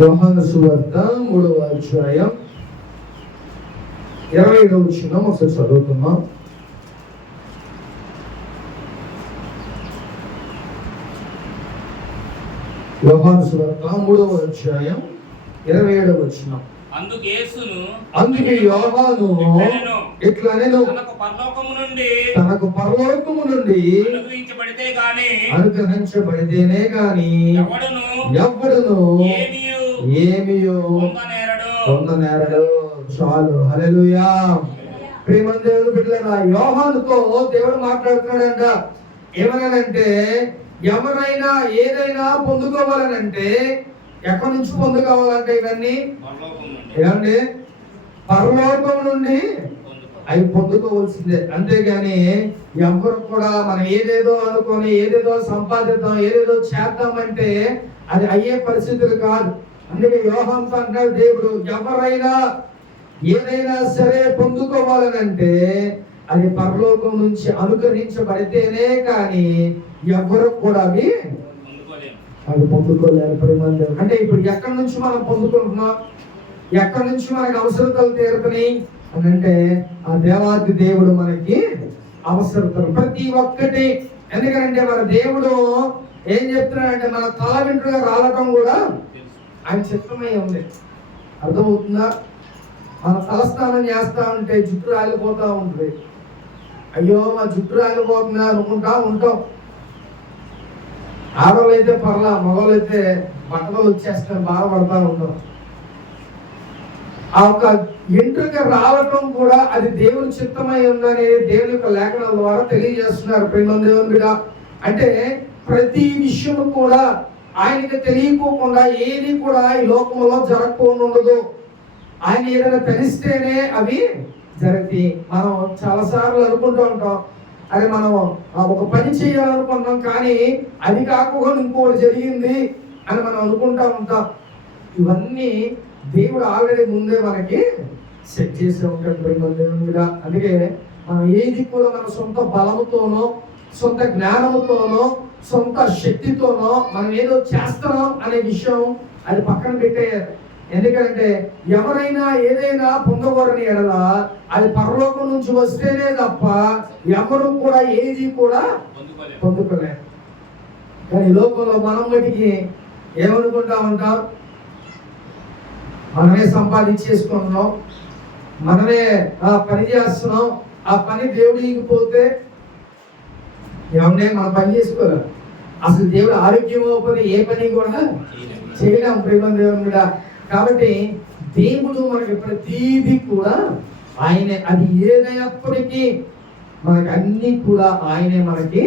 యోహాను సువార్త 3వ అధ్యాయం 27వ వచనం ఒకసారి చదువుతున్నాం. యోహాను సువార్త 3వ అధ్యాయం 27వ వచనం. అందుకే యోహాను ఇట్లా నేను తనకు పరలోకము నుండి అనుగ్రహించబడితేనే గాని ఎవ్వడును ఏమియో పొందనేరడు. చాలు. హల్లెలూయా. ప్రియమైన దేవుని బిడ్డలారా, యోహానుతో దేవుడు మాట్లాడుతున్నాడంట. ఏమనంటే ఎవరైనా ఏదైనా పొందుకోవాలనంటే ఎక్కడి నుంచి పొందుకోవాలంటే ఇవన్నీ ఏమండి పరలోకం నుండి అవి పొందుకోవాల్సిందే. అంతేగాని ఎవరు కూడా మనం ఏదేదో అనుకొని ఏదేదో సంపాదిద్దాం ఏదేదో చేద్దామంటే అది అయ్యే పరిస్థితులు కాదు. అందుకే యోహానుతో అంటాడు దేవుడు, ఎవరైనా ఏదైనా సరే పొందుకోవాలనంటే అది పరలోకం నుంచి అనుగ్రహించబడితేనే కానీ ఎవరు కూడా అవి పొందుకోలేరు. అంటే ఇప్పుడు ఎక్కడి నుంచి మనం పొందుకుంటున్నాం, ఎక్కడి నుంచి మనకి అవసరతలు తీరుతున్నాయి అని అంటే ఆ దేవాది దేవుడు మనకి అవసరతలు ప్రతి ఒక్కటి. ఎందుకంటే మన దేవుడు ఏం చెప్తున్నాడంటే మన తల వెంట్రుగా రాలటం కూడా ఆయన చిత్తమై ఉంది. అర్థమవుతుందా? మన తలస్నానం చేస్తా ఉంటే జుట్టు రాలిపోతా ఉంటుంది. అయ్యో మా జుట్టు రాలిపోతుందా అనుకుంటా ఉంటాం. ఆడవాళ్ళు అయితే పర్లా, మగవాళ్ళు అయితే బట్టలు వచ్చేస్తారు, బాధపడతా ఉంటాం. ఆ ఒక ఎంట్రుక రావటం కూడా అది దేవుని చిత్తమై ఉందని దేవుని యొక్క లేఖనాల ద్వారా తెలియజేస్తున్నారు. ప్రేమ దేవుని బిడ్డ, అంటే ప్రతి విషయం కూడా ఆయనకి తెలియకోకుండా ఏది కూడా ఈ లోకంలో జరగకుండా ఉండదు. ఆయన ఏదైనా తెలిస్తేనే అవి జరుగుతాయి. మనం చాలాసార్లు అనుకుంటూ ఉంటాం, అరే మనం ఒక పని చేయాలనుకుంటాం కానీ అది కాకుండా ఇంకోటి జరిగింది అని మనం అనుకుంటా ఉంటాం. ఇవన్నీ దేవుడు ఆల్రెడీ ముందే మనకి సెట్ చేసి ఉంటాడు. అందుకే మనం ఏది కూడా మన సొంత బలముతోనో సొంత జ్ఞానముతోనో సొంత శక్తితోనో మనం ఏదో చేస్తున్నాం అనే విషయం అది పక్కన పెట్టేయాలి. ఎందుకంటే ఎవరైనా ఏదైనా పొందకూడని ఎడల అది పరలోకం నుంచి వస్తేనే తప్ప ఎవరు కూడా ఏది కూడా పొందుకోలేరు. కానీ లోకంలో మనం బట్టికి ఏమనుకుంటా ఉంటాం, మనమే సంపాదించేసుకుంటున్నాం, మనమే పని చేస్తున్నాం, ఆ పని దేవుడికి పోతే ఏమన్నా మనం పని చేసుకోలేం. అసలు దేవుడు ఆరోగ్యం అవ్వకపోతే ఏ పని కూడా చేయలేం. ప్రేమ దేవుని కూడా. కాబట్టి దేవుడు మనకి ప్రతీది కూడా ఆయనే. అది ఏదైనప్పటికీ మనకి అన్ని కూడా ఆయనే మనకి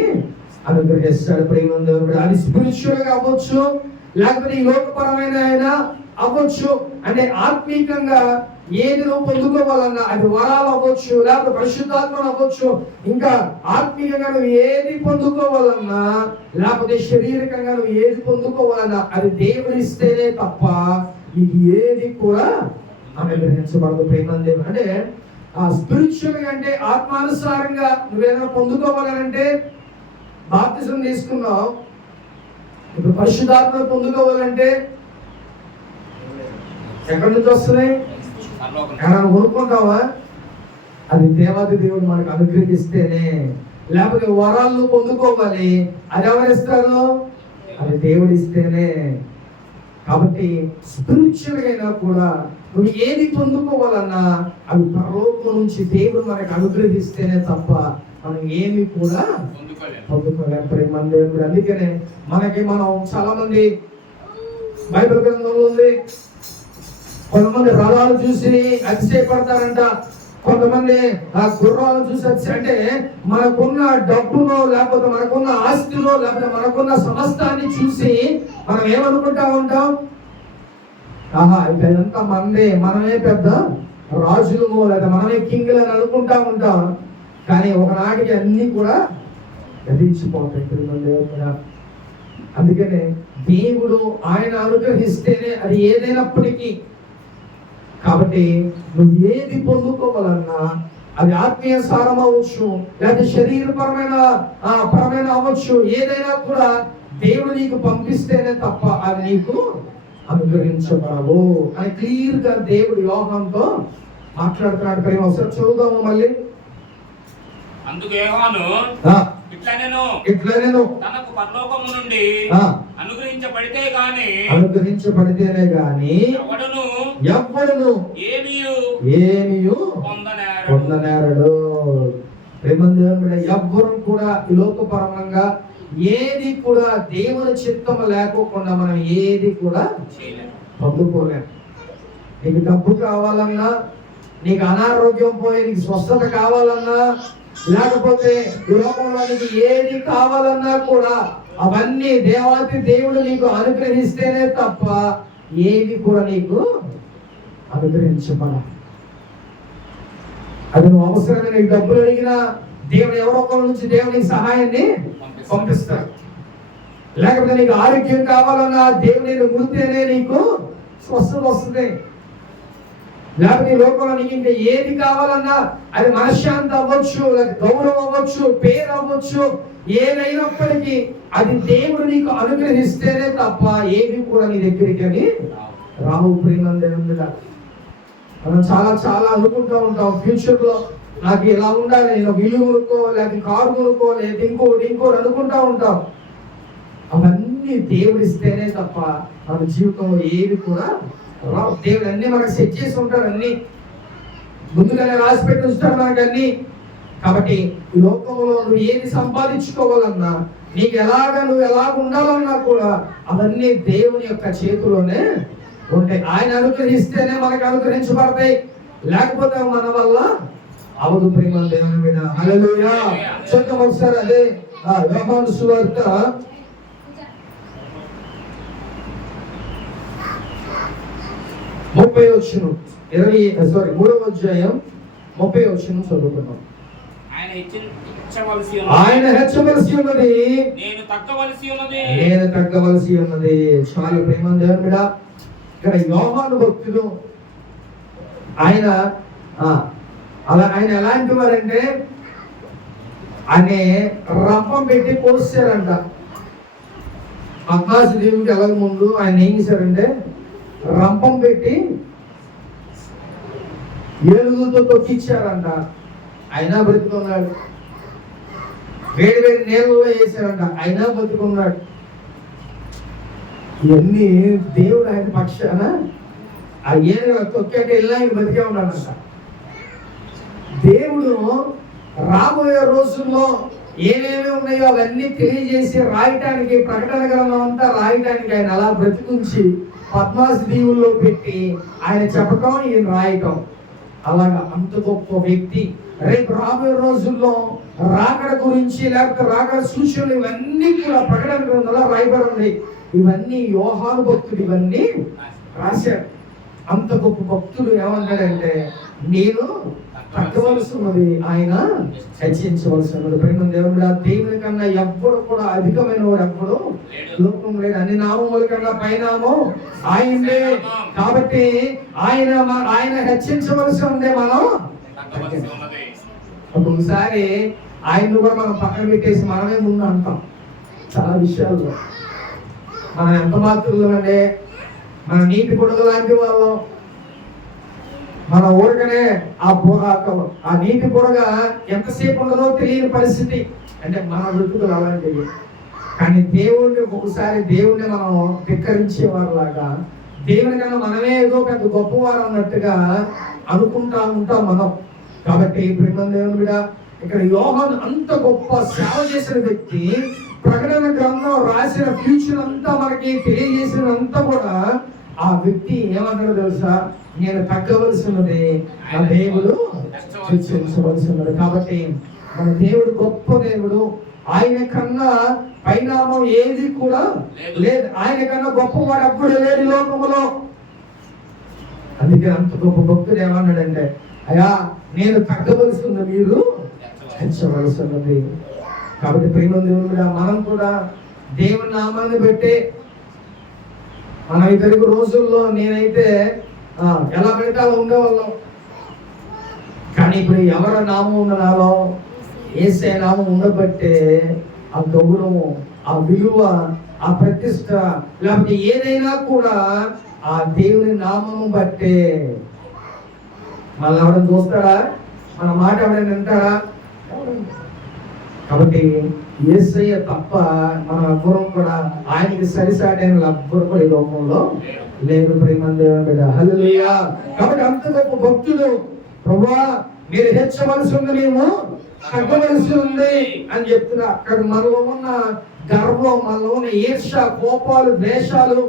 అనుగ్రహిస్తాడు. ప్రేమ దేవుడు. అది స్పిరిచువల్ గా అవ్వచ్చు, లేకపోతే ఈ లోకపరమైన అయినా అవ్వచ్చు. అంటే ఆత్మీకంగా ఏది నువ్వు పొందుకోవాలన్నా అది వరాలు అవ్వచ్చు, లేకపోతే పరిశుద్ధాత్మలు అవ్వచ్చు. ఇంకా ఆత్మీయంగా నువ్వు ఏది పొందుకోవాలన్నా లేకపోతే శారీరకంగా నువ్వు ఏది పొందుకోవాలన్నా అది దేవుడు ఇస్తేనే తప్ప నీకు ఏది కూడా అనుగ్రహించబడదు. ప్రేమందేవుడు. అంటే ఆ స్పిరిచువల్ గా అంటే ఆత్మానుసారంగా నువ్వేదైనా పొందుకోవాలంటే బాప్తిజం తీసుకున్నావు, ఇప్పుడు పరిశుద్ధాత్మ పొందుకోవాలంటే ఎక్కడి నుంచి వస్తున్నాయి? కొనుక్కుంటావా? అది దేవాది దేవుడు మనకు అనుగ్రహిస్తేనే. లేకపోతే వరాలను పొందుకోవాలి, అది ఎవరిస్తారు? అది దేవుడు ఇస్తేనే. కాబట్టి స్పిరిచువల్ అయినా కూడా నువ్వు ఏది పొందుకోవాలన్నా అవి పరలోకం నుంచి దేవుడు మనకు అనుగ్రహిస్తేనే తప్ప మనం ఏమి కూడా పొందుకోలేం. ప్రేమ దేవుడు. అందుకనే మనం చాలా మంది బైబిల్ గ్రంథంలో ఉంది, కొంతమంది రథాలు చూసి అతిశయపడతారంట, కొంతమంది ఆ గుర్రాలు చూసి అంటే మనకున్న డబ్బునో లేకపోతే మనకున్న ఆస్తినో లేకపోతే మనకున్న సమస్తాన్ని చూసి మనం ఏమనుకుంటా ఉంటాం, ఆహా ఇదంతా మనదే, మనమే పెద్ద రాజులమో లేదా మనమే కింగ్లు అని అనుకుంటా ఉంటాం. కానీ ఒకనాటికి అన్ని కూడా గతించిపోతాయి. అందుకనే దేవుడు ఆయన అనుగ్రహిస్తేనే అది ఏదైనప్పటికీ. కాబట్టి నువ్వు ఏది పొందుకోవాలన్నా అది ఆత్మీయ సారం అవ్వచ్చు, లేదా శరీరపరమైన పరమైన అవ్వచ్చు, ఏదైనా కూడా దేవుడు నీకు పంపిస్తేనే తప్ప అది నీకు అనుగ్రహించబడవు అని క్లియర్ గా దేవుడు యోహానుతో మాట్లాడుతున్నాడు. ప్రేమ ఒకసారి చదువుదాము మళ్ళీ. అందుకు యోహాను ఆ, ఇట్లా నేను తనకు పరలోకము నుండి అనుగ్రహించబడితే అనుగ్రహించబడితేనే గాని ఎవ్వడును ఏమియు పొందనేరడు. ఎవ్వరు కూడా ఈ లోకపరంగా ఏది కూడా దేవుని చిత్తం లేకోకుండా మనం ఏది కూడా పొందుకోలేం. నీకు డబ్బు కావాలన్నా, నీకు అనారోగ్యం పోయి నీకు స్వస్థత కావాలన్నా, లేకపోతే ఈ లోకంలో నీకు ఏది కావాలన్నా కూడా అవన్నీ దేవాతి దేవుడు నీకు అనుగ్రహిస్తేనే తప్ప ఏది కూడా నీకు అనుగ్రహించబడ. అది నువ్వు అవసరమైన నీకు డబ్బులు అడిగినా దేవుడు ఎవరో ఒకరి నుంచి దేవునికి సహాయాన్ని పంపిస్తాడు. లేకపోతే నీకు ఆరోగ్యం కావాలన్నా దేవుని గుర్తేనే నీకు స్వస్థత వస్తుంది. లేకపోతే ఈ లోకంలో నీకు ఇంకా ఏది కావాలన్నా అది మనశ్శాంతి అవ్వచ్చు, గౌరవం అవ్వచ్చు, పేరు అవ్వచ్చు, ఏదైనప్పటికీ అది దేవుడు నీకు అనుగ్రహిస్తేనే తప్ప ఏవి కూడా నీ దగ్గరికి అని రావు. ప్రేమందేవుడా, మనం చాలా చాలా అనుకుంటూ ఉంటాం, ఫ్యూచర్ లో నాకు ఇలా ఉండాలి, నేను ఇల్లు కొనుక్కో, లేకపోతే కారు కొనుక్కో, లేదా ఇంకోటి అనుకుంటా ఉంటాం. అవన్నీ దేవుడు ఇస్తేనే తప్ప మన జీవితంలో ఏవి కూడా రావు. దేవుడు అన్ని మనకు సెట్ చేసి ఉంటాడు, అన్ని ముందుగానే రాసి పెట్టి ఉంచుతాడు మనకు అన్ని. కాబట్టి ఈ లోకంలో నువ్వు ఏది సంపాదించుకోవాలన్నా, నీకు నువ్వు ఎలాగ ఉండాలన్నా కూడా అవన్నీ దేవుని యొక్క చేతిలోనే ఉంటాయి. ఆయన అనుగ్రహిస్తేనే మనకు అనుగ్రహించబడతాయి, లేకపోతే మన వల్ల అవదు. ప్రేమ దేవుని మీద హల్లెలూయా. చూద్దాం ఒకసారి అదే యోహాను సువార్త 3వ అధ్యాయం 30వ వచనం చదువుకున్నాం. ఆయన హెచ్చవలసి ఉన్నది, నేను తగ్గవలసి ఉన్నది. చాలా ప్రేమ దేవుని మీద. ఇక్కడ యోహాను భక్తుడు ఆయన ఎలాంటి వారంటే ఆయన రంపం పెట్టి పోస్తారంట. పద్మాసు దేవుడికి వెళ్ళక ముందు ఆయన ఏం చేశారంటే రంపం పెట్టి ఏలుగులతో తొక్కిచ్చారంట. అయినా బతుకున్నాడు. వేడి నీళ్ళలో వేసారంట, అయినా బతుకున్నాడు. ఇవన్నీ దేవుడు ఆయన పక్షాన ఆ ఏనుగు తొక్కాక వెళ్ళినా బతికే ఉన్నాడంట. దేవుడు రాబోయే రోజుల్లో ఏమేమి ఉన్నాయో అవన్నీ తెలియజేసి రాయటానికి, ప్రకటన గ్రంథం అంతా రాయటానికి ఆయన అలా బ్రతికుంచి పద్మాసు దీవుల్లో పెట్టి ఆయన చెప్పటం, ఈయన రాయటం. అలాగా అంత గొప్ప వ్యక్తి. రేపు రాబోయే రోజుల్లో రాకడ గురించి, లేకపోతే రాకడ సూచనలు ఇవన్నీ కూడా ప్రకటన గ్రంథంలో రాయబడి ఉన్నాయి. ఇవన్నీ యోహాను భక్తుడు ఇవన్నీ రాశాడు. అంత గొప్ప భక్తుడు ఏమన్నాడంటే, నేను తగ్గవలసి ఉన్నది, ఆయన హెచ్చించవలసి ఉన్నది. ప్రేమ దేవుడు, దేవుని కన్నా ఎవ్వడు కూడా అధికమైన వాడు ఎవ్వడు లోకం లేదు. అన్ని నామముల కన్నా పైనామం ఆయనే. కాబట్టి ఆయన హెచ్చించవలసి ఉందే, మనం ఒక్కొక్కసారి ఆయన్ని కూడా మనం పక్కన పెట్టేసి మనమే ముందు అంటాం. చాలా విషయాల్లో మనం ఎంత మాత్రం అంటే మన నీటి పొడుగు లాంటి వాళ్ళం. మన ఊరికనే ఆ నీటి పొడగ ఎంతసేపు ఉండదో తెలియని పరిస్థితి. అంటే మన ఋతువులు అలాంటివి. కానీ దేవుడిని ఒకసారి దేవుడిని మనం ధిక్కరించేవారులాగా, దేవుని కన్నా మనమే ఏదో పెద్ద గొప్పవారు అన్నట్టుగా అనుకుంటా ఉంటాం మనం. కాబట్టి ప్రేమ దేవుని ఇక్కడ యోహాను అంత గొప్ప సేవ చేసిన వ్యక్తి, ప్రకటన గ్రంథం రాసిన ఫ్యూచర్ అంతా మనకి తెలియజేసినంతా కూడా ఆ వ్యక్తి ఏమన్నాడో తెలుసా, నేను తగ్గవలసి ఉన్నది, నా దేవుడు హెచ్చించవలసి ఉన్నది. కాబట్టి మన దేవుడు గొప్ప దేవుడు. ఆయన కన్నా పరిణామం ఏది కూడా లేదు. ఆయన కన్నా గొప్పవాడు అప్పుడు లేడు లోకములో. అందుకే అంత గొప్ప భక్తుడు ఏమన్నాడంటే, అయ్యా నేను తగ్గవలసి ఉంది, మీరు హెచ్చవలసి ఉన్నది. కాబట్టి ప్రేమ దేవుడు, మనం కూడా దేవుని నామాన్ని బట్టి మన ఇద్దరికి రోజుల్లో నేనైతే ఎలా పెడితే అలా ఉండేవాళ్ళం. కానీ ఇప్పుడు ఎవరి నామం ఉన్ననాలో యేసయ్య నామం ఉండబట్టే ఆ గౌరవం, ఆ విలువ ఆ ప్రతిష్ట లేకపోతే ఏదైనా కూడా ఆ దేవుని నామము బట్టే. మనల్ని ఎవరైనా చూస్తాడా? మన మాట ఎవరైనా వింటాడా? కాబట్టి యేసయ్య తప్ప మన ఎవ్వరం కూడా ఆయనకి సరిసాటైన ఎవ్వరు కూడా ఈ లోకంలో లేరు. ప్రేమందేవుడు హల్లెలూయా. కాబట్టి అంత గొప్ప భక్తులు, ప్రభువా మీరు హెచ్చవలసి ఉంది, మేము తగ్గవలసి ఉంది అని చెప్తున్నారు. అక్కడ మనలో ఉన్న గర్వం, మనలో ఉన్న ఈర్ష, కోపాలు, ద్వేషాలు,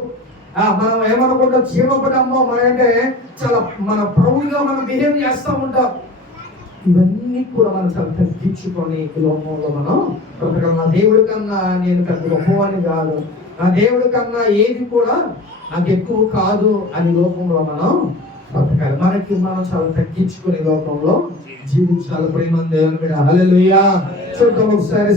మనం ఏమనుకుంటాం, చీమపడమ్మో మనకంటే చాలా మన ప్రౌడ్గా మనం బిహేవ్ చేస్తూ ఉంటాం. ఇవన్నీ కూడా మనం చాలా తగ్గించుకొని ఈ లోకంలో మనం బ్రతకాలి. నా దేవుడి కన్నా నేను పెద్ద గొప్పవాడిని కాదు, నా దేవుడి కన్నా ఏది కూడా నాకు ఎక్కువ కాదు అని లోకంలో మనం బ్రతకాలి. మనకి మనం చాలా తగ్గించుకుని లోకంలో జీవించాలి. ప్రేమ దేవుని మీద హల్లెలూయా. చూద్దాం ఒకసారి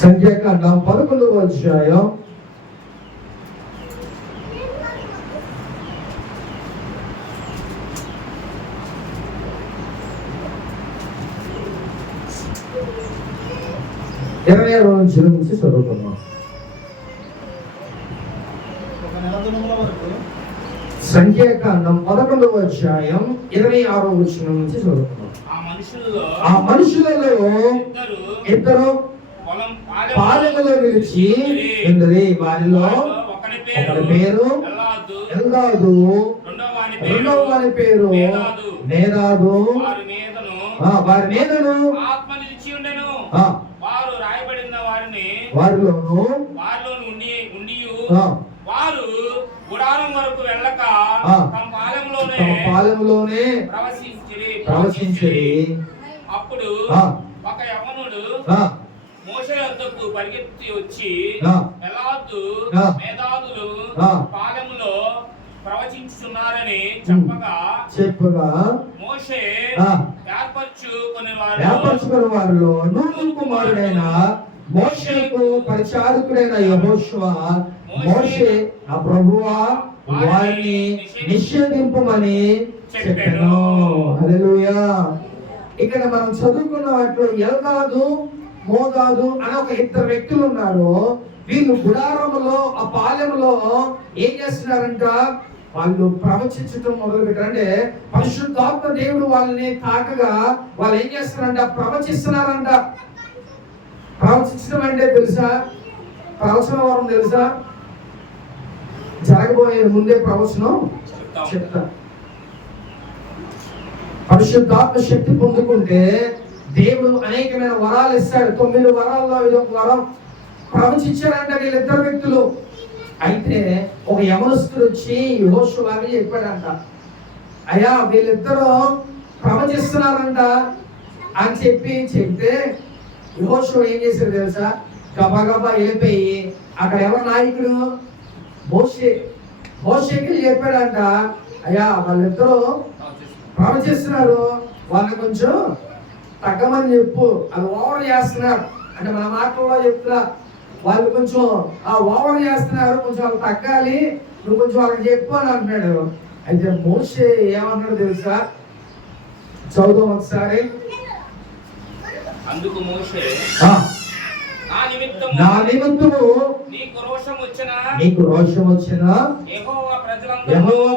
సంఖ్యాకాండం 11వ అధ్యాయం 26వ వచనం నుంచి చదువుతున్నాం. సంఖ్యాకాండం 11వ అధ్యాయం 26వ వచనం నుంచి చదువుతున్నాం. ఆ మనుషులలో ఇద్దరు పాలెములో నిలిచి ఉన్నది. వారిలో ఒకరి పేరు ఎల్దాదు, రెండవ వారి పేరు మేదాదు. వారి మీదను వారిలోను వారు గుడారం వరకు వెళ్ళక తమ పాలెములోనే ప్రవశించిరి. అప్పుడు ఒక యవనుడు మోషే యొద్దకు పరిగెత్తి వచ్చి, ఎలాదు మేధాదులు పాలెములో ప్రవచించుచున్నారని చెప్పగా మోషే ఏర్పరచుకుని వారిలో నూను కుమారుడైన మోషేకు పరిచారకుడైన యెహోషువ, మోషే ఆ ప్రభువా వారిని నిషేధింపమని చెప్పాను. హల్లెలూయా. ఇక్కడ మనం చదువుకున్న వాటిలో ఎల్దాదు, మోదాదు అని ఒక ఇద్దరు వ్యక్తులు ఉన్నారు. వీళ్ళు గుడారములో ఆ పాలెంలో ఏం చేస్తున్నారంట? వాళ్ళు ప్రవచించడం మొదలు పెట్టారు. అంటే పరిశుద్ధాత్మ దేవుడు వాళ్ళని తాకగా వాళ్ళు ఏం చేస్తున్నారంట? ప్రవచిస్తున్నారంట. ప్రవచించడం అంటే తెలుసా? ప్రవచన వరం తెలుసా? జరగబోయేది ముందే ప్రవచనం చెప్తా. పరిశుద్ధాత్మ శక్తి పొందుకుంటే దేవుడు అనేకమైన వరాలు ఇస్తాడు. 9 వరాల్లో ఇది ఒక వరం. ప్రవచించారంట వీళ్ళిద్దరు వ్యక్తులు. అయితే ఒక యవనస్తుడు వచ్చి యెహోషువకి చెప్పాడంట, అయ్యా వీళ్ళిద్దరూ ప్రవచిస్తున్నారంట అని చెప్తే యెహోషువ ఏం చేశాడు తెలుసా? గబగబా వెళ్ళిపోయి అక్కడ ఎవరు నాయకుడు? మోషేకి చెప్పాడంట, అయ్యా వాళ్ళిద్దరూ ప్రవచిస్తున్నారు, వాళ్ళని కొంచెం తగ్గమని చెప్పు, అది ఓవర్ చేస్తున్నారు. అంటే మన మాటల్లో చెప్తున్నా, వాళ్ళు కొంచెం ఓవర్ చేస్తున్నారు, కొంచెం వాళ్ళు తగ్గాలి, నువ్వు కొంచెం వాళ్ళకి చెప్పు అని అంటున్నాడు. అయితే మోషే ఏమన్నాడు తెలుసా? చదువు ఒకసారి. అందుకు మోషే, నా నిమిత్తము నీకు రోషం వచ్చినా యెహోవా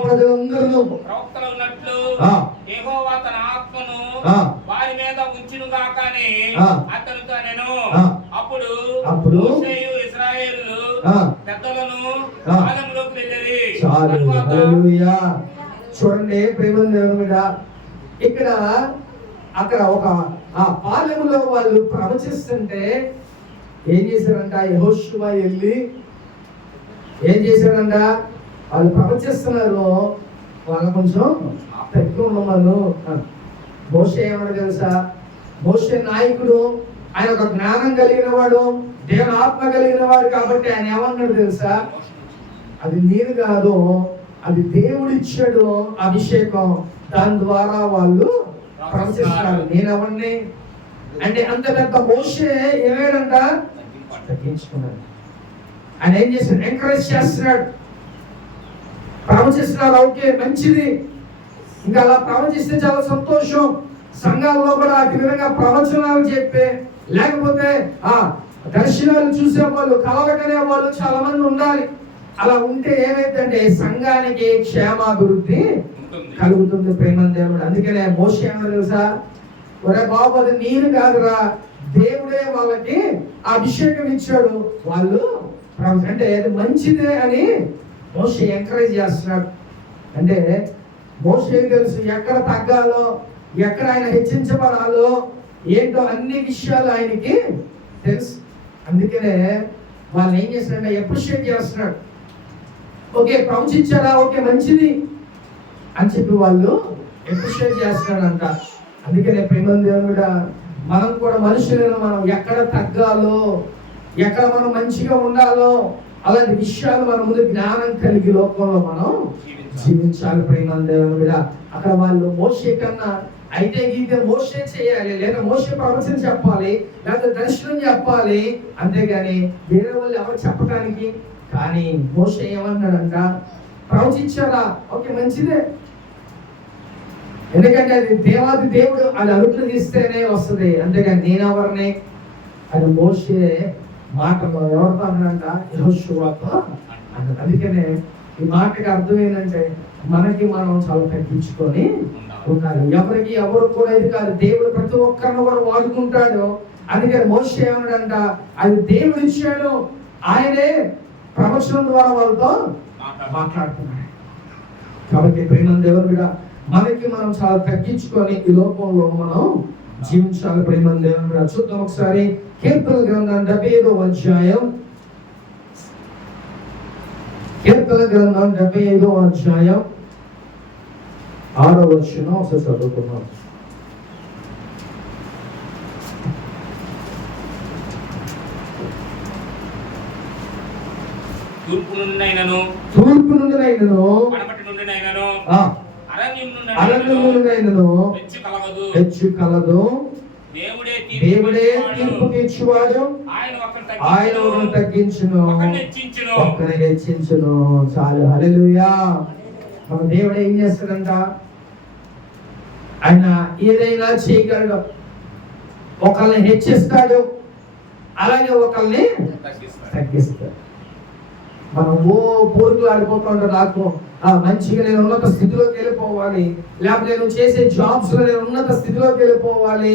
ప్రజలందరూ ప్రవక్తలు ఉన్నట్లు యెహోవా తన ఆత్మను వారి మీద ఉంచును గాక అని అతనితో నేను. అప్పుడు మోషేయు ఇశ్రాయేలు పెద్దలను పాలెములోకి వెళ్ళిరి. చూడండి ప్రేమ దేవుని మీద, ఇక్కడ అక్కడ ఒక ఆ పాలెములో వాళ్ళు ప్రవచిస్తుంటే ఏం చేశారంట? యెహోషువ వెళ్ళి ఏం చేశారంట? వాళ్ళు ప్రవచిస్తున్నారు, వాళ్ళు కొంచెం తక్కువ ఉండమను. మోషే ఏమన్నా తెలుసా? మోషే నాయకుడు, ఆయన ఒక జ్ఞానం కలిగిన వాడు, దేవుని ఆత్మ కలిగిన వాడు. కాబట్టి ఆయన ఏమన్నాడు తెలుసా? అది నేను కాదు, అది దేవుడు ఇచ్చాడు అభిషేకం, దాని ద్వారా వాళ్ళు ప్రవచిస్తున్నారు. నేను ఎవరిని అంటే అంత పెద్ద మోషే ఏమేడంట? తగ్గించుకున్నాడు. ఆయన ఏం చేశాడు? ఎంకరేజ్ చేస్తున్నాడు. ప్రవచిస్తున్నారు, ఓకే మంచిది, ఇంకా అలా ప్రవచిస్తే చాలా సంతోషం. సంఘాల్లో కూడా అటు విధంగా ప్రవచనాలు చెప్పే, లేకపోతే దర్శనాలు చూసేవాళ్ళు, కలవకనే వాళ్ళు చాలా మంది ఉండాలి. అలా ఉంటే ఏమైందంటే సంఘానికి క్షేమాభివృద్ధి కలుగుతుంది. ప్రేమ దేవుడు. అందుకనే మోషే ఏమన్నా తెలుసా, ఒరే బాబు అది నేను కాదురా, దేవుడే వాళ్ళకి ఆ అభిషేకం ఇచ్చాడు, వాళ్ళు అంటే అది మంచిదే అని మోషే ఎంకరేజ్ చేస్తున్నాడు. అంటే మోషేకి తెలుసు ఎక్కడ తగ్గాలో, ఎక్కడ ఆయన హెచ్చించబడాలో ఏంటో అన్ని విషయాలు ఆయనకి తెలుసు. అందుకనే వాళ్ళు ఏం చేస్తున్నారంటే అప్రిషియేట్ చేస్తున్నాడు. ఓకే ప్రవచించారా, ఓకే మంచిది అని చెప్పి వాళ్ళు అప్రిషియేట్ చేస్తున్నాడంట. అందుకనే ప్రేమ దేవుడా, మనం కూడా మనుషులను మనం ఎక్కడ తగ్గాలో, ఎక్కడ మనం మంచిగా ఉండాలో అలాంటి విషయాలు మన ముందు జ్ఞానం కలిగి లోకంలో మనం జీవించాలి. ప్రేమ దేవుడా, అక్కడ వాళ్ళు మోషే కన్నా అయితే గీతే మోషే చేయాలి, లేదా మోషే ప్రవచనం చెప్పాలి, లేదా దర్శనం చెప్పాలి, అంతేగాని వేరే వాళ్ళు ఎవరు చెప్పడానికి. కానీ మోషే ఏమన్నాడంట, ప్రవచించారా, ఓకే మంచిదే, ఎందుకంటే అది దేవాది దేవుడు అది అనుగ్రహిస్తేనే వస్తుంది, అంతేగాని నేనెవరిని అది మోషే మాటలో ఎవరితో అన్నాడంట, యెహోషువతో అన్నాడు. అందుకనే ఈ మాటకి అర్థం ఏంటంటే మనకి మనం చాలా తగ్గించుకొని ఉండాలి. ఎవరికి ఎవరు కూడా ఇది కాదు, దేవుడు ప్రతి ఒక్కరిని కూడా వాడుకుంటాడు. అందుకని మోషే ఏమన్నాడంట, అది దేవుడు ఇచ్చాడు, ఆయనే ప్రవచనం ద్వారా వాళ్ళతో మాట్లాడుతున్నాడు. కాబట్టి ప్రేమ దేవుడు, మనకి మనం చాలా తగ్గించుకొని ఈ లోకంలో మనం జీవించాలి. ప్రేమ దేవుడు. చూద్దాం ఒకసారి కీర్తన గ్రంథం 75వ అధ్యాయం, కీర్తన గ్రంథం 75వ అధ్యాయం 6వ వచనం ఒకసారి చదువుకున్నాం. తూర్పు నుండినైనను పడమటి నుండినైనను అరణ్యం నుండినైనను హెచ్చు కలదు. దేవుడే తీర్పు తీర్చువాడు, ఆయన ఒకరిని తగ్గించును, ఒక్కరిని హెచ్చించును. చాలు. హల్లెలూయా. మన దేవుడు ఏం చేస్తాడంట, ఆయన ఏదైనా చేయగలడు. ఒకరిని హెచ్చిస్తాడు, అలాగే ఒకరిని తగ్గిస్తాడు. మనం పోరుకులు ఆడిపోతూ ఉంటాం, నాకు మంచిగా నేను ఉన్నత స్థితిలోకి వెళ్ళిపోవాలి, లేకపోతే నేను చేసే జాబ్స్ లో నేను ఉన్నత స్థితిలోకి వెళ్ళిపోవాలి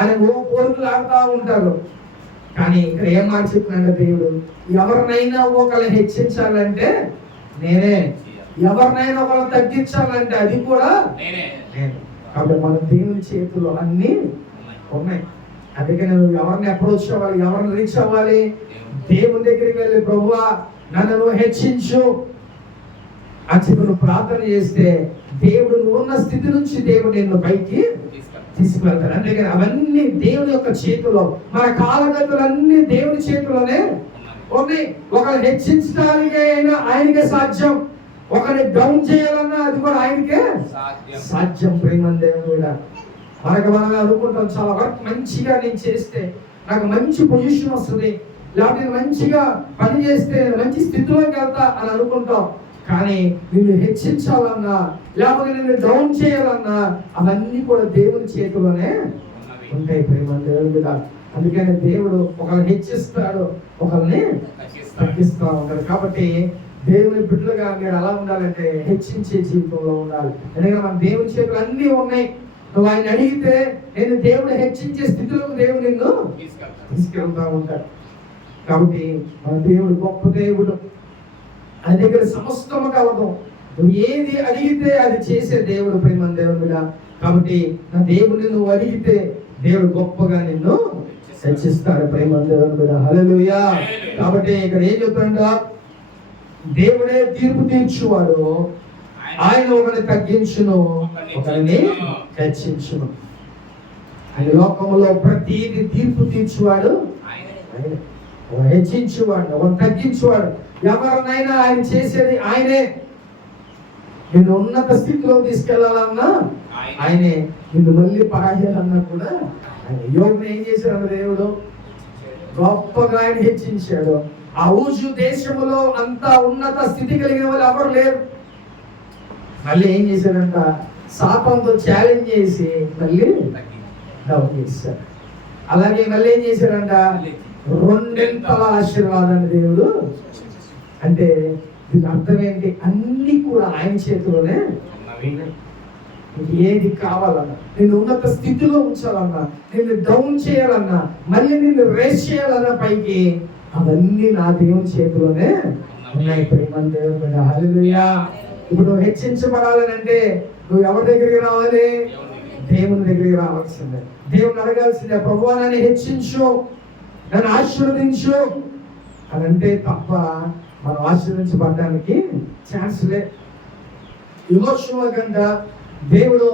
అని పోరుకులు ఆడుతూ ఉంటారు. కానీ ఇక్కడ ఏం మాట చెప్తున్నాడు దేవుడు, ఎవరినైనా ఒకరిని హెచ్చించాలంటే నేనే, ఎవరినైనా ఒకరిని తగ్గించాలంటే అది కూడా నేనే. కాబట్టి మన దేవుని చేతుల్లో అన్ని ఉన్నాయి. అందుకే నువ్వు ఎవరిని అప్రోచ్ అవ్వాలి, ఎవరిని రీచ్ అవ్వాలి, దేవుని దగ్గరికి వెళ్ళి ప్రభువా నన్ను నువ్వు హెచ్చించు అని చెప్పి నువ్వు ప్రార్థన చేస్తే దేవుడు నువ్వు ఉన్న స్థితి నుంచి దేవుడు నిన్ను పైకి తీసుకువెళ్తాడు. అందుకని అవన్నీ దేవుని యొక్క చేతిలో, మన కాలగతులన్నీ దేవుని చేతిలోనే ఉన్నాయి. ఒకరిని హెచ్చించడానికి అయినా ఆయనకే సాధ్యం, ఒకరిని డౌన్ చేయాలన్నా అది కూడా ఆయనకే సాధ్యం. ప్రేమ దేవుడా, మనకు మనం అనుకుంటాం చాలా వర్క్ మంచిగా నేను చేస్తే నాకు మంచి పొజిషన్ వస్తుంది, లేకపోతే నేను మంచిగా పని చేస్తే మంచి స్థితిలోకి వెళ్తా అని అనుకుంటాం. కానీ నిన్ను హెచ్చించాలన్నా లేకపోతే నిన్ను డౌన్ చేయాలన్నా అవన్నీ కూడా దేవుని చేతిలోనే ఉంటాయి. ప్రేమ దేవుడా, అందుకని దేవుడు ఒకరిని హెచ్చిస్తాడు, ఒకరిని తగ్గిస్తూ ఉంటాడు. కాబట్టి దేవుని బిడ్డలుగా మీరు ఎలా ఉండాలంటే హెచ్చించే జీవితంలో ఉండాలి. ఎందుకంటే మన దేవుని చేతులు అన్నీ ఉన్నాయి. నువ్వు ఆయన అడిగితే నేను దేవుడు హెచ్చించే స్థితిలోకి దేవుడు నిన్ను తీసుకెళ్తా ఉంటాడు. కాబట్టి మన దేవుడు గొప్ప దేవుడు, ఆయన దగ్గర సమస్తము కలదు. నువ్వు ఏది అడిగితే అది చేసే దేవుడు. ప్రేమ దేవుడుగా, కాబట్టి నా దేవుడిని నువ్వు అడిగితే దేవుడు గొప్పగా నిన్ను హెచ్చిస్తాడు. ప్రేమ దేవుడుగా. హల్లెలూయా. కాబట్టి ఇక్కడ ఏం చెప్తాడు, దేవుడే తీర్పు తీర్చువాడు, ఆయన ఒకరిని తగ్గించును, ఒకరిని హెచ్చించును. ఆయన లోకంలో ప్రతిదీ తీర్పు తీర్చువాడు, హెచ్చించువాడు, ఒకరిని తగ్గించువాడు. ఎవరినైనా ఆయన చేసేది ఆయనే. నిన్ను ఉన్నత స్థితిలో తీసుకెళ్లాలన్నా ఆయనే, నిన్ను మళ్ళీ పరాజయాలన్నా కూడా ఆయన. యోగుని ఏం చేశాడు దేవుడు, గొప్పగా ఆయన హెచ్చించాడు. ఆ ఊజు దేశంలో అంత ఉన్నత స్థితి కలిగిన వాళ్ళు ఎవరు లేరు. మళ్ళీ ఏం చేశాడంట, సాతానుతో ఛాలెంజ్ చేసి మళ్ళీ డౌన్ చేశారు. అలాగే మళ్ళీ ఏం చేశారంట, రెండింతల ఆశీర్వాదాన్ని దేవుడు. అంటే దీని అర్థం ఏంటి, అన్ని కూడా ఆయన చేతిలోనే. ఏది కావాలన్నా, నిన్ను ఉన్నత స్థితిలో ఉంచాలన్నా, నిన్ను డౌన్ చేయాలన్నా, మళ్ళీ నిన్ను రేస్ చేయాలన్నా పైకి, అవన్నీ నా దేవుని చేతిలోనే ఉన్నాయి. ప్రేమను దేవుని. హల్లెలూయా. ఇప్పుడు నువ్వు హెచ్చించబడాలని అంటే నువ్వు ఎవరి దగ్గరికి రావాలి, దేవుని దగ్గరికి రావాల్సిందే. దేవుని అడగాల్సిందే, ప్రభువా నన్ను హెచ్చించు, నన్ను ఆశీర్వదించు అని అంటే తప్ప మనం ఆశీర్వదించబడడానికి ఛాన్స్ లేదు. యెహోషువ గంట దేవుడు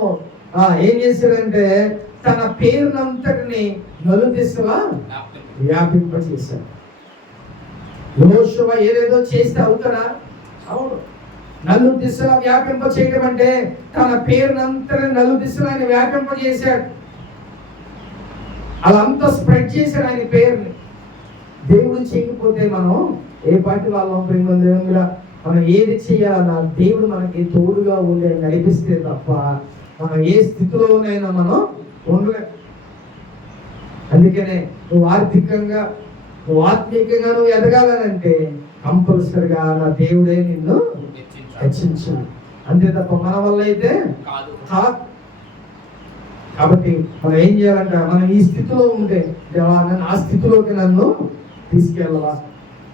ఏం చేశాడంటే తన పేరునంతటిని నలుదిశలా వ్యాపింపచేశాడు. యెహోషువ ఏదేదో చేస్తే అవుతాడా? అవును. నలుదిశలా వ్యాపింప చేయడం అంటే తన పేరునంతటిని నలుదిశలా ఆయన వ్యాపింపజేశాడు. అదంతా స్ప్రెడ్ చేశాడు ఆయన పేరుని. దేవుడు చేయకపోతే మనం ఏ పార్టీ వాళ్ళం ప్రేమ దేవునిగా మనం ఏది చేయాలన్నా దేవుడు మనకి తోడుగా ఉండే నడిపిస్తే తప్ప మనం ఏ స్థితిలోనైనా మనం ఉండలేం. అందుకనే నువ్వు ఆర్థికంగా, నువ్వు ఆత్మీయంగా నువ్వు ఎదగాలనంటే కంపల్సరిగా నా దేవుడే నిన్ను హెచ్చించాలి. అంతే తప్ప మన వల్ల అయితే కాదు. కాబట్టి మనం ఏం చేయాలంటే, మనం ఈ స్థితిలో ఉంటే దేవా నన్ను ఆ స్థితిలోకి నన్ను తీసుకెళ్ళవా,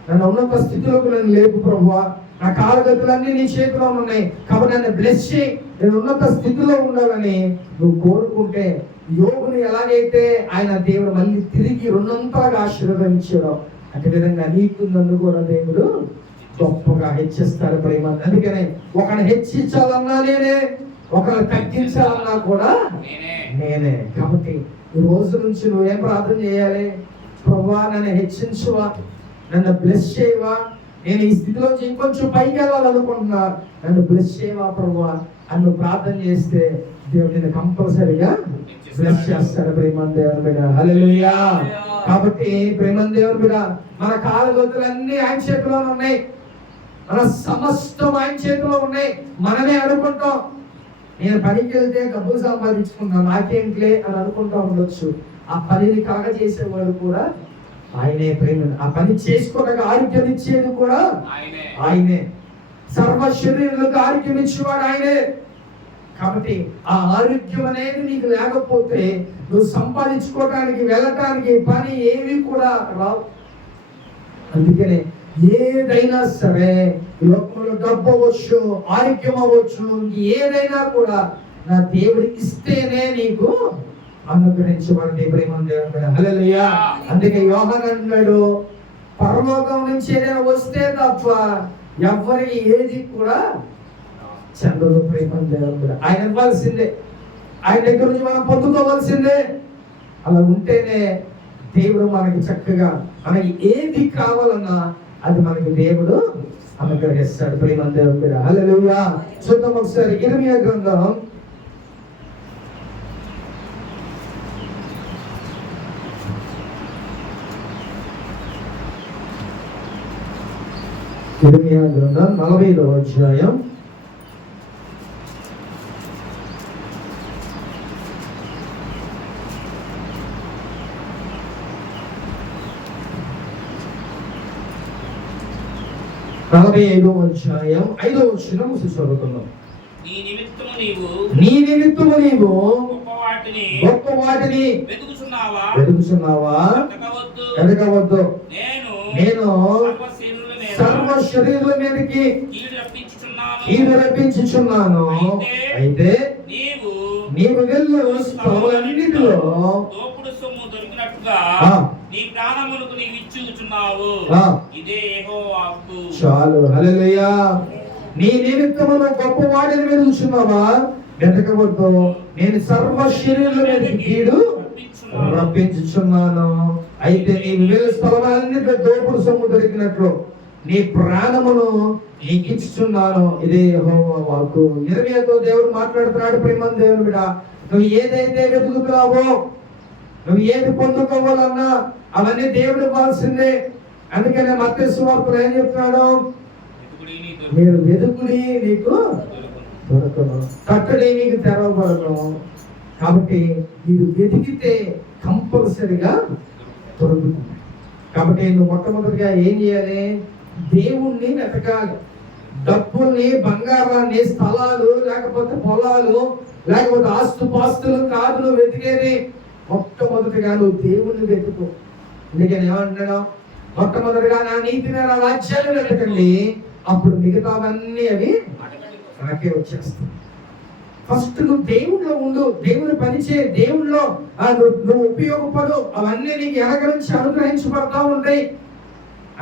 నన్ను ఉన్నత స్థితిలోకి నన్ను లేపు ప్రభువా, నా కాలగతులన్నీ నీ చేతిలో ఉన్నాయి కాబట్టి నన్ను బ్లెస్ చేయి, నేను ఉన్నత స్థితిలో ఉండాలని నువ్వు కోరుకుంటే, యోగుని ఎలాగైతే ఆయన దేవుడు మళ్ళీ తిరిగి రెండంతలుగా ఆశీర్వదించాడో అదే విధంగా నీకు నన్ను కూడా దేవుడు గొప్పగా హెచ్చిస్తాడు. ప్రేమ. అందుకనే ఒకరిని హెచ్చించాలన్నా నేనే, ఒకరిని తగ్గించాలన్నా కూడా నేనే. కాబట్టి ఈ రోజు నుంచి నువ్వేం ప్రార్థన చేయాలి, ప్రభువా నన్ను హెచ్చించువా, నన్ను బ్లెస్ చేయవా, నేను ఈ స్థితిలోంచి ఇంకొంచెం పైకి వెళ్ళాలనుకుంటున్నా, నన్ను బ్లెస్ చేయవా ప్రభువా అని నువ్వు ప్రార్థన చేస్తే దేవుడు నిన్ను కంపల్సరిగా బ్లెస్ చేస్తాడు. ప్రేమ దేవుని మీద. హల్లెలూయా. కాబట్టి ప్రేమ దేవుని మీద మన కాలగతులన్నీ ఆయన చేతిలో ఉన్నాయి, మన సమస్తం ఆయన చేతిలో ఉన్నాయి. మనమే అనుకుంటాం, నేను పనికి వెళ్తే డబ్బులు సంపాదించుకున్నా నాకేంట్లే అని అనుకుంటా ఉండొచ్చు. ఆ పనిని కాక చేసేవాడు కూడా ఆయనే. ప్రేమ. ఆ పని చేసుకోవడానికి ఆరోగ్యం ఇచ్చేది కూడా ఆయనే. సర్వ శరీరులకు ఆరోగ్యం ఇచ్చేవాడు ఆయనే. కాబట్టి ఆ ఆరోగ్యం అనేది నీకు లేకపోతే నువ్వు సంపాదించుకోవడానికి వెళ్ళటానికి పని ఏవి కూడా రావు. అందుకనే ఏదైనా సరే లోకంలో డబ్బు అవ్వచ్చు, ఆరోగ్యం అవ్వచ్చు, ఏదైనా కూడా నా దేవుడు ఇస్తేనే నీకు అనుగ్రహించబడింది. ప్రేమ దేవుడు. హల్లెలూయా. అందుకే యోహాను అన్నాడు, పరలోకం నుంచి ఏదైనా వస్తే తప్ప ఎవరికి ఏది కూడా చెందదు. ప్రేమ దేవుడు. ఆయన ఇవ్వాల్సిందే, ఆయన దగ్గర నుంచి మనం పొందుకోవాల్సిందే. అలా ఉంటేనే దేవుడు మనకి చక్కగా మనకి ఏది కావాలన్నా అది మనకి దేవుడు అనుగ్రహిస్తాడు. ప్రేమ దేవుడు. హల్లెలూయా. చూద్దాం ఒకసారి ఇర్మియా గ్రంథం 45వ అధ్యాయం 45వ అధ్యాయం 5వ వచనం చదువుతున్నాం. నీ నిమిత్తము నీవు గొప్ప వాటిని వెతుకుచున్నావా? ఎదగవద్దు. నేను సర్వ శరీరుల మీదకి కీడు రప్పించుచున్నాను. అయితే నీవు వెళ్ళు స్థలములన్నిటిలో దోపుడు సొమ్ము దొరికినట్టుగా నీ ప్రాణములకు నీవు ఇచ్చుచున్నావు. ఇదే యెహోవా వాక్కు. చాలు. హల్లెలూయా. నీ నిమిత్తమును గొప్ప వాటిని వెతుకుచున్నావా? వెతకవద్దు. నేను సర్వ శరీరుల మీదకి కీడు రప్పించుచున్నాను. అయితే నీవు వెళ్ళు స్థలములన్నిటిలో దోపుడు సొమ్ము దొరికినట్లు నీ ప్రాణమును నీకు ఇచ్చుచున్నాను. ఇదే యెహోవా వాక్కు. ఇర్మియాతో దేవుడు మాట్లాడుతున్నాడు. ప్రేమ దేవుని బిడ్డ, నువ్వు ఏదైతే వెతుకుతున్నావో, నువ్వు ఏది పొందుకోవాలన్నా అవన్నీ దేవుడు ఇవ్వాల్సిందే. అందుకనే మత్తయి సువార్తలో ఏం చెప్తున్నాడు? మీరు వెతుకుడి నీకు దొరకను, తట్టడే నీకు తెరవబడను. కాబట్టి మీరు వెతికితే కంపల్సరిగా దొరుకుతుంది. కాబట్టి నువ్వు మొట్టమొదటిగా ఏం చేయాలి? దేవుణ్ణి వెతకాలి. డబ్బుల్ని, బంగారాన్ని, స్థలాలు, లేకపోతే పొలాలు, లేకపోతే ఆస్తుపాస్తులు కాదు నువ్వు వెతికేది. మొట్టమొదటిగా నువ్వు దేవుణ్ణి వెతుకు. అందుకని ఏమంటున్నాడు? మొట్టమొదటిగా నా నీతిని, నా రాజ్యాన్ని వెతకండి, అప్పుడు మిగతావన్నీ అవి మనకే వచ్చేస్తాయి. ఫస్ట్ నువ్వు దేవుళ్ళో ఉండు, దేవుని పనిచే, దేవుళ్ళో నువ్వు ఉపయోగపడు, అవన్నీ నీకు వెనక నుంచి అనుగ్రహించబడతా ఉంటాయి.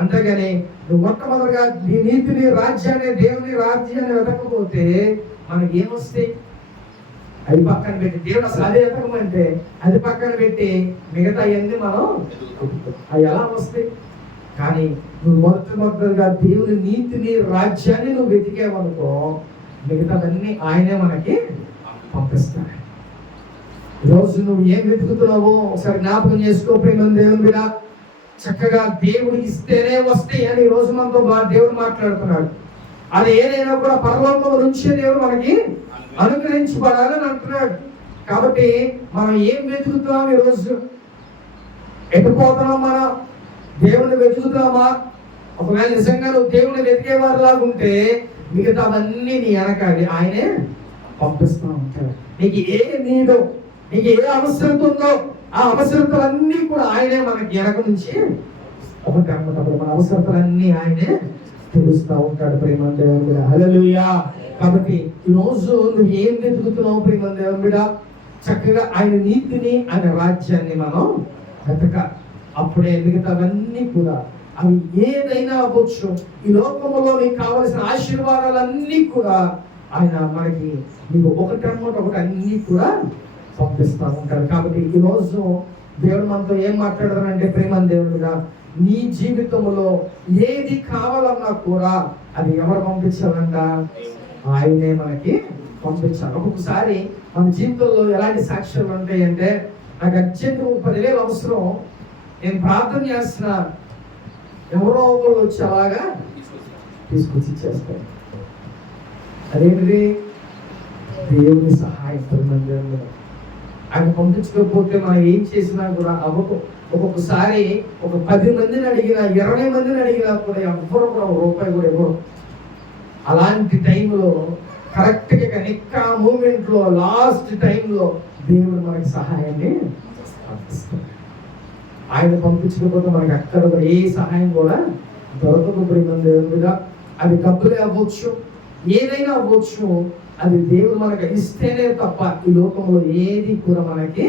అంతేగాని నువ్వు మొట్టమొదటిగా నీ నీతిని, రాజ్యాన్ని, దేవుని రాజ్యాన్ని వెతకపోతే మనకి ఏమొస్తాయి? అది పక్కన పెట్టి, దేవుడు అసలు అదే వెతకమంటే అది పక్కన పెట్టి మిగతా అన్ని మనం అవి ఎలా వస్తాయి? కానీ నువ్వు మొట్టమొదటిగా దేవుని నీతిని, రాజ్యాన్ని నువ్వు వెతికేవనుకో, మిగతావన్నీ ఆయనే మనకి పంపిస్తాడు. ఈరోజు నువ్వు ఏం వెతుకుతున్నావో ఒకసారి జ్ఞాపకం చేసుకో. ప్రేమ దేవుని మీద చక్కగా దేవుడు ఇస్తేనే వస్తాయి అని ఈ రోజు మనతో దేవుడు మాట్లాడుతున్నాడు. అది ఏదైనా కూడా పరలోకంలో నుంచే దేవుడు మనకి అనుగ్రహించబడాలని అంటున్నాడు. కాబట్టి మనం ఏం వెతుకుతున్నాం? ఈరోజు ఎటుపోతున్నాం? మనం దేవుని వెతుకుతున్నామా? ఒకవేళ నిజంగా నువ్వు దేవుని వెతికేవారిలాగా ఉంటే మిగతావన్నీ నీ వెనకాలి ఆయనే పంపిస్తూ ఉంటాడు. నీకు ఏ నీడో, నీకు ఏ అవసరం ఉందో ఆ అవసరతలన్నీ కూడా ఆయనే మనకి వెనక నుంచి ఒకటి అన్నప్పుడు మన అవసరతలన్నీ ఆయనే తెలుస్తూ ఉంటాడు. ప్రేమ దేవుని బిడ్డ, హల్లెలూయా. కాబట్టి ఈరోజు నువ్వు ఏం వెతుకుతున్నావు? ప్రేమ దేవుని బిడ్డ, చక్కగా ఆయన నీతిని, ఆయన రాజ్యాన్ని మనం వెతక, అప్పుడే మిగతావన్నీ కూడా అవి ఏదైనా అవ్వచ్చు. ఈ లోకంలో నీకు కావలసిన ఆశీర్వాదాలన్నీ కూడా ఆయన మనకి నీకు ఒకటి అన్నీ కూడా పంపిస్తూ ఉంటాడు. కాబట్టి ఈరోజు దేవుడు మనతో ఏం మాట్లాడతానంటే, ప్రేమ దేవుడుగా నీ జీవితంలో ఏది కావాలన్నా కూడా అది ఎవరు పంపించాలంట? ఆయనే మనకి పంపించాలి. ఒక్కొక్కసారి మన జీవితంలో ఎలాంటి సాక్ష్యాలు ఉంటాయంటే, నాకు అర్జెంట్ 10,000 అవసరం, నేను ప్రార్థన చేస్తున్నా, ఎవరో ఒకరు వచ్చి అలాగా తీసుకొచ్చి ఇచ్చేస్తారు. అదేంటిది? దేవుని సహాయం. ఆయన పంపించకపోతే మనం ఏం చేసినా కూడా అవ్వకు. ఒక్కొక్కసారి ఒక 10 మందిని అడిగినా, 20 మందిని అడిగినా కూడా ఎవ్వరు కూడా ₹1 కూడా ఇవ్వరు. అలాంటి టైంలో కరెక్ట్గా నిక్కా మూమెంట్లో లాస్ట్ టైంలో దేవుడు మనకి సహాయాన్ని పంపిస్తాడు. ఆయన పంపించకపోతే మనకి అక్కడ కూడా ఏ సహాయం కూడా దొరకకపోయిన దేవుని మీద. అది డబ్బులే అవ్వచ్చు, ఏదైనా అవ్వచ్చు, అది దేవుడు మనకు ఇస్తేనే తప్ప ఈ లోకంలో ఏది కూడా మనకి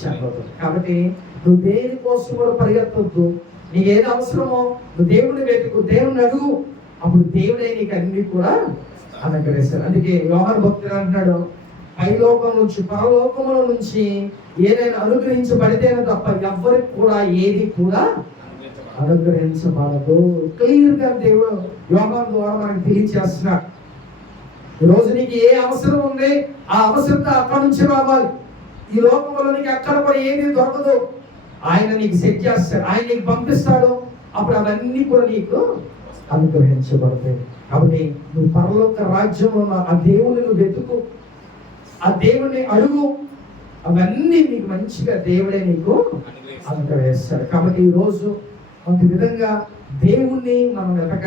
చెప్పదు. కాబట్టి నువ్వు దేని కోసం కూడా పరిగెత్తొద్దు. నీకు ఏది అవసరమో నువ్వు దేవుడిని వెతుకు, దేవుడిని అడుగు, అప్పుడు దేవుడే నీకు అన్ని కూడా అనుగ్రహిస్తాడు. అందుకే యోహాను భక్తుడు అంటున్నాడు, పైలోకం నుంచి, పరలోకముల నుంచి ఏదైనా అనుగ్రహించబడితేనే తప్ప ఎవ్వరికి కూడా ఏది కూడా అనుగ్రహించబడదు. క్లియర్ గా దేవుడు యోహాను ద్వారా మనకు తెలియచేస్తున్నాడు. ఈ రోజు నీకు ఏ అవసరం ఉంది, ఆ అవసరత అక్కడ నుంచి రావాలి. ఈ లోకంలో నీకు అక్కడ కూడా ఏది దొరకదు. ఆయన నీకు సెట్ చేస్తాడు, ఆయన నీకు పంపిస్తాడు, అప్పుడు అవన్నీ కూడా నీకు అనుగ్రహించబడతాయి. కాబట్టి నువ్వు పరలోక రాజ్యంలో ఉన్న ఆ దేవుని నువ్వు వెతుకు, ఆ దేవుని అడుగు, అవన్నీ నీకు మంచిగా దేవుడే నీకు అనుగ్రహిస్తాడు. కాబట్టి ఈరోజు ఒక విధంగా దేవుణ్ణి మనం వెతక,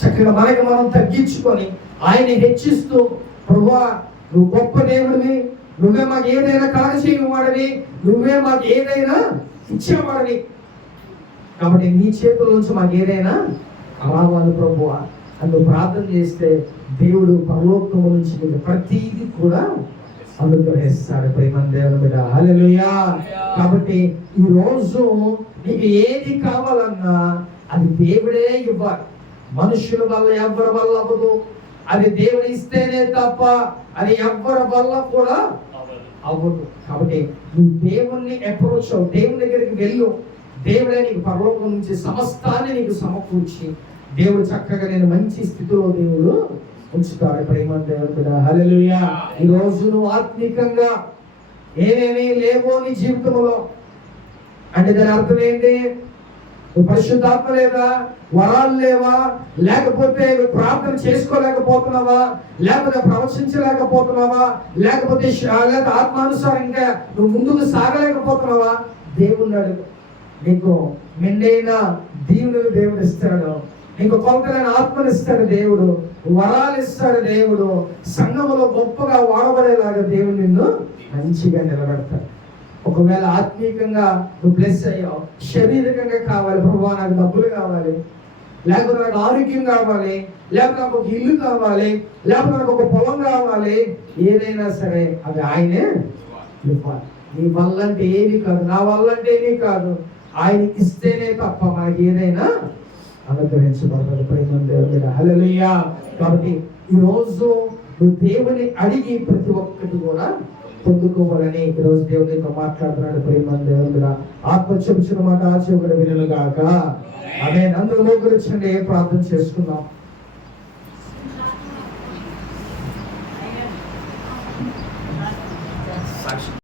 చక్కగా మనకి మనం తగ్గించుకొని ఆయన హెచ్చిస్తూ, ప్రభువా నువ్వు గొప్ప దేవుడివి, నువ్వే మాకు ఏదైనా కలగచేయవాడివి, నువ్వే మాకు ఏదైనా ఇచ్చేవాడివి, కాబట్టి నీ చేతుల నుంచి మాకు ఏదైనా రావాలి ప్రభువా అని నువ్వు ప్రార్థన చేస్తే దేవుడు పరలోకము నుంచి నీకు ప్రతిదీ కూడా అనుగ్రహిస్తాడు. ప్రేమ దేవుని బిడ్డ, హల్లెలూయా. కాబట్టి ఈ రోజు నీకు ఏది కావాలన్నా అది దేవుడే ఇవ్వాలి. మనుషుల వల్ల ఎవ్వరి వల్ల అవ్వదు. అది దేవుడు ఇస్తేనే తప్ప అది ఎవ్వరి వల్ల కూడా అవ్వదు. కాబట్టి నువ్వు దేవుణ్ణి అప్రోచ్ అవ్వు, దేవుని దగ్గరికి వెళ్ళు. దేవుడే నీకు పరలోకం నుంచి సమస్తాన్ని నీకు సమకూర్చి దేవుడు చక్కగా నేను మంచి స్థితిలో దేవుడు ఉంచుతాడు. ప్రేమ దేవుని బిడ్డ, హల్లెలూయా. ఈ రోజు నువ్వు ఆత్మికంగా ఏమేమి లేవో నీ జీవితంలో అంటే దాని అర్థం ఏంటి? నువ్వు పరిశుద్ధాత్మ లేదా, వరాలు లేవా, లేకపోతే నువ్వు ప్రార్థన చేసుకోలేకపోతున్నావా, లేకపోతే ప్రవచించలేకపోతున్నావా, లేకపోతే ఆత్మానుసారంగా నువ్వు ముందుకు సాగలేకపోతున్నావా, దేవుణ్ణి అడుగు. నీకు మెండైన దీవుని దేవుడు ఇస్తాడు, నీకు కొలతలైన ఆత్మను ఇస్తాడు దేవుడు, వరాలు ఇస్తాడు దేవుడు, సంఘములో గొప్పగా వాడబడేలాగా దేవుడు నిన్ను మంచిగా నిలబెడతాడు. ఒకవేళ ఆత్మీయంగా నువ్వు బ్లెస్ అయ్యావు, శారీరకంగా కావాలి, ప్రభువా నాకు డబ్బులు కావాలి, లేకపోతే నాకు ఆరోగ్యం కావాలి, లేకపోతే నాకు ఒక ఇల్లు కావాలి, లేకపోతే నాకు ఒక పొలం కావాలి, ఏదైనా సరే అది ఆయనే ఇవ్వాలి. నీ వల్ల అంటే ఏమీ కాదు, నా వల్ల అంటే ఏమీ కాదు, ఆయన ఇస్తేనే తప్ప మనకి ఏదైనా అనుగ్రహించబడతాడు. ప్రేమ దేవుడు, హల్లెలూయా. కాబట్టి ఈరోజు నువ్వు దేవుని అడిగి ప్రతి ఒక్కటి కూడా పొందుకోవాలని ఈరోజు దేవునితో మాట్లాడుతున్నాడు. ప్రేమ దేవుడు, ఆత్మ చెప్పుచున్న మాట ఆశ వినను గాక. ఆమేన్. అందరూ మోకరించండి, ప్రార్థన చేసుకుందాం.